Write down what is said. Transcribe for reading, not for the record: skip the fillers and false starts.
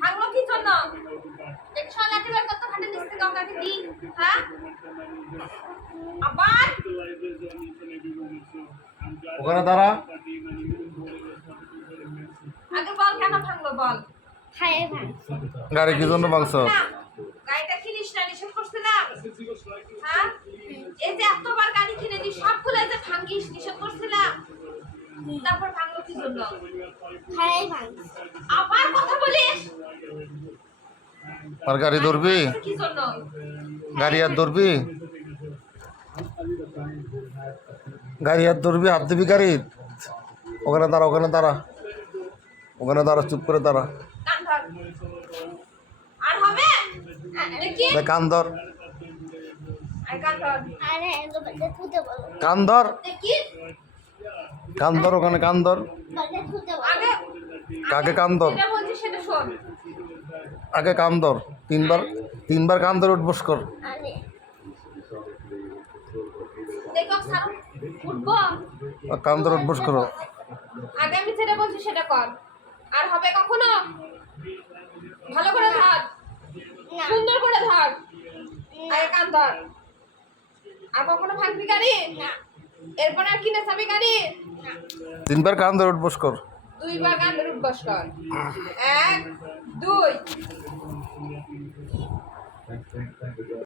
ভাঙলো কি জন্য? দেখছো লাঠি বের করতে খাটে নিচ থেকে কাকে দি, হ্যাঁ? আবার ওখানে দাঁড়া। আগে বল কেন ভাঙলো বল। খায়ে ভাঙ গাড়ি কি জন্য ভাঙছ? গাড়িটা কিনিস না নিষেধ করছিলাম, হ্যাঁ? এই যে এতবার গাড়ি কিনে দিই সবগুলো যে ভাঙিস নিষেধ করছিলাম, তারপর ভাঙলো কি জন্য? খায়ে ভাঙ আবার কথা বলিস আর গাড়ি ধরবি? কি জন্য? গাড়ি আর ধরবি? গাড়ি আর ধরবি, হাত দিবি গাড়ি? ওখানে দাঁড়া, ওখানে দাঁড়া, ওখানে দাঁড়া, চুপ করে দাঁড়া। কান ধর। আর হবে দেখি কান ধর, আর কান ধর আরে বাজে থুতে বলো কান ধর, দেখি কান ধর, ওখানে কান ধর। বাজে থুতে বলো আগে কাকে কান ধর? যেটা বলছি সেটা শোন। আগে কান ধর, তিনবার কান ধরে উঠবস কর। আরে দেখো সারো উঠবো, কান ধরে উঠবস করো। আগে আমি যেটা বলছি সেটা কর। আর হবে কখনো? ভালো করে ধর, না সুন্দর করে ধর, আগে কান ধর। আর কখনো ভাঙবি গাড়ি? না এরপর আর কিনে যাবি গাড়ি? তিনবার কান ধরে উঠবস কর। দুইবার কান ধরে উঠবস কর। 1 2